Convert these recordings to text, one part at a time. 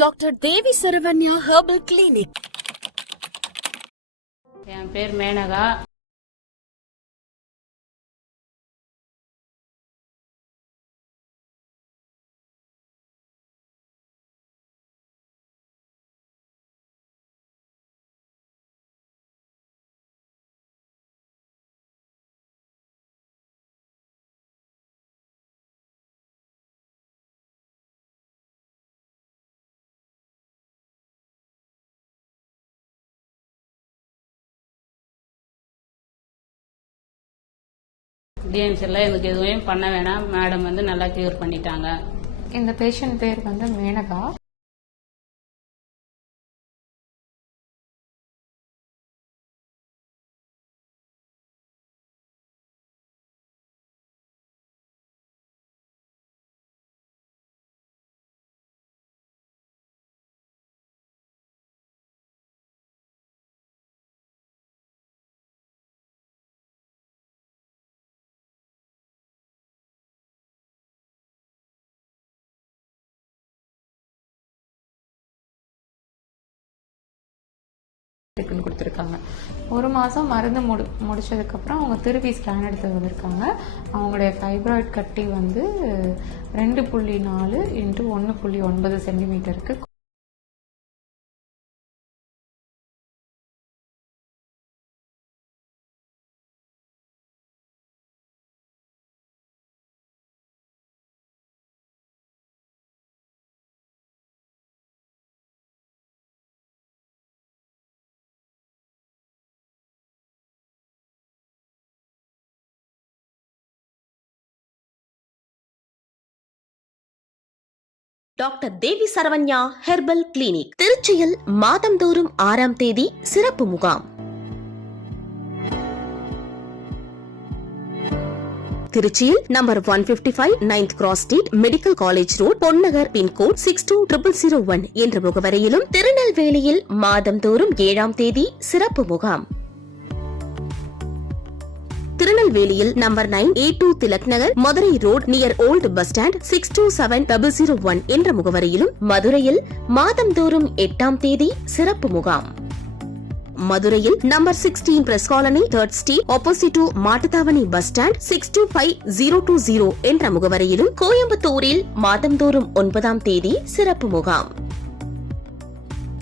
Doctor Devi Saravanya herbal clinic. என் பேர் மேனகா. டிஎன்ஸ் எல்லாம் எனக்கு எதுவுமே பண்ண வேணாம், மேடம் வந்து நல்லா கியூர் பண்ணிட்டாங்க. இந்த பேஷண்ட் பேர் வந்து மேனகா. கொடுத்துருக்காங்க. 1 மாதம் மருந்து முடிச்சதுக்கப்புறம் அவங்க திருப்பி ஸ்கேன் எடுத்து வந்திருக்காங்க. அவங்களுடைய ஃபைப்ராய்ட் கட்டி வந்து 2.4 x 1.9 சென்டிமீட்டருக்கு. Doctor Devi Saravanya herbal clinic திருச்சியில் மாதந்தோறும் 6ஆம் தேதி சிறப்பு முகாம். திருச்சியில் number 155 9th Cross Street, medical college road, Ponnagar, pincode 620001 என்ற முகவரியிலும், திருநெல்வேலியில் மாதந்தோறும் 7ஆம் தேதி சிறப்பு முகாம். திருநெல்வேலியில் number 9 A2 Tilak Nagar, Madurai road, near old bus stand 627001 என்ற முகவரியிலும், மதுரையில் மாதந்தோறும் 8ஆம் தேதி சிறப்பு முகாம். மதுரையில் number 16 press colony, 3rd street, opposite to Mattuthavani bus stand 625020 என்ற முகவரியிலும், கோயம்புத்தூரில் மாதந்தோறும் 9ஆம் தேதி சிறப்பு முகாம்.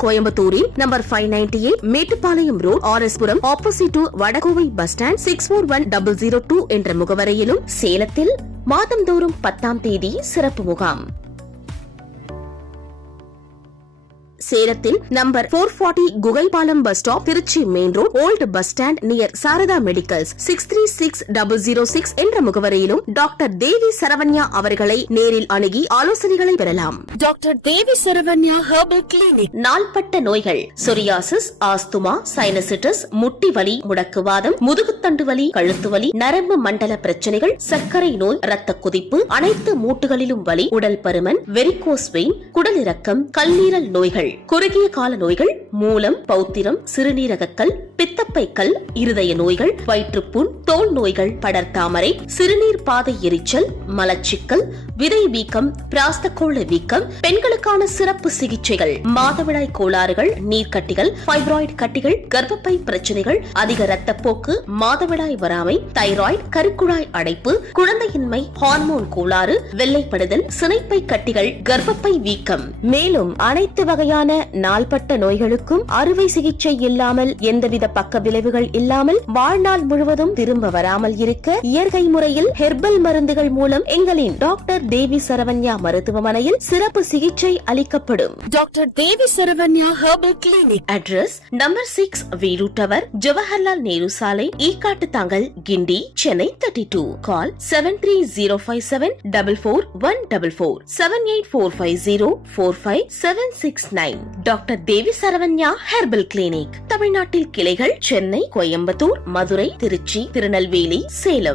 கோயம்புத்தூரில் number 598 Mettupalayam road, RS Puram, opposite to Vadakovai bus stand 641002 என்ற முகவரியிலும், சேலத்தில் மாதந்தோறும் 10ஆம் தேதி சிறப்பு முகாம். சேலத்தில் number 440 Kugaipalam bus stop, Trichy main road, old bus stand near Sarada medicals 636006 என்ற முகவரியிலும் டாக்டர் தேவி சரவண்யா அவர்களை நேரில் அணுகி ஆலோசனைகளை பெறலாம். Doctor Devi Saravanya herbal clinic. நாள்பட்ட நோய்கள், சொரியாசிஸ், ஆஸ்துமா, சைனசிட்டிஸ், முட்டி வலி, முடக்குவாதம், முதுகுத்தண்டு வலி, கழுத்து வலி, நரம்பு மண்டல பிரச்சனைகள், சர்க்கரை நோய், இரத்த கொதிப்பு, அனைத்து மூட்டுகளிலும் வலி, உடல் பருமன், வெரிகோஸ் வெயின், குடலிறக்கம், கல்லீரல் நோய்கள், குறுகிய கால நோய்கள், மூலம், பௌத்திரம், சிறுநீரகக்கல், பித்தப்பைக்கல், இருதய நோய்கள், வயிற்றுப்புண், தோல் நோய்கள், படர்தாமரை, சிறுநீர் பாதை எரிச்சல், மலச்சிக்கல், விதை வீக்கம், பிராஸ்தக்கோள வீக்கம், பெண்களுக்கான சிறப்பு சிகிச்சைகள், மாதவிடாய் கோளாறுகள், நீர்க்கட்டிகள், ஃபைப்ராய்டு கட்டிகள், கர்ப்பப்பை பிரச்சனைகள், அதிக இரத்தப்போக்கு, மாதவிடாய் வராமை, தைராய்டு, கருக்குழாய் அடைப்பு, குழந்தையின்மை, ஹார்மோன் கோளாறு, வெள்ளைப்படுதல், சினைப்பை கட்டிகள், கர்ப்பப்பை வீக்கம், மேலும் அனைத்து வகையான நாள்பட்ட நோய்களுக்கும் அறுவை சிகிச்சை இல்லாமல், எந்தவித பக்க விளைவுகள் இல்லாமல், வாழ்நாள் முழுவதும் திரும்ப வராமல் இருக்க இயற்கை முறையில் ஹெர்பல் மருந்துகள் மூலம் எங்களின் டாக்டர் தேவி சரவண்யா மருத்துவமனையில் சிறப்பு சிகிச்சை அளிக்கப்படும். Doctor Devi Saravanya herbal clinic. Address number 6 Veeru tower, Jawaharlal Nehru சாலை, Ekkattu Thangal, Guindy, Chennai 32. Call 7305744144 784504579. Doctor Devi Saravanya herbal clinic. தமிழ்நாட்டில் கிளைகள் சென்னை, கோயம்புத்தூர், மதுரை, திருச்சி, திருநெல்வேலி, சேலம்.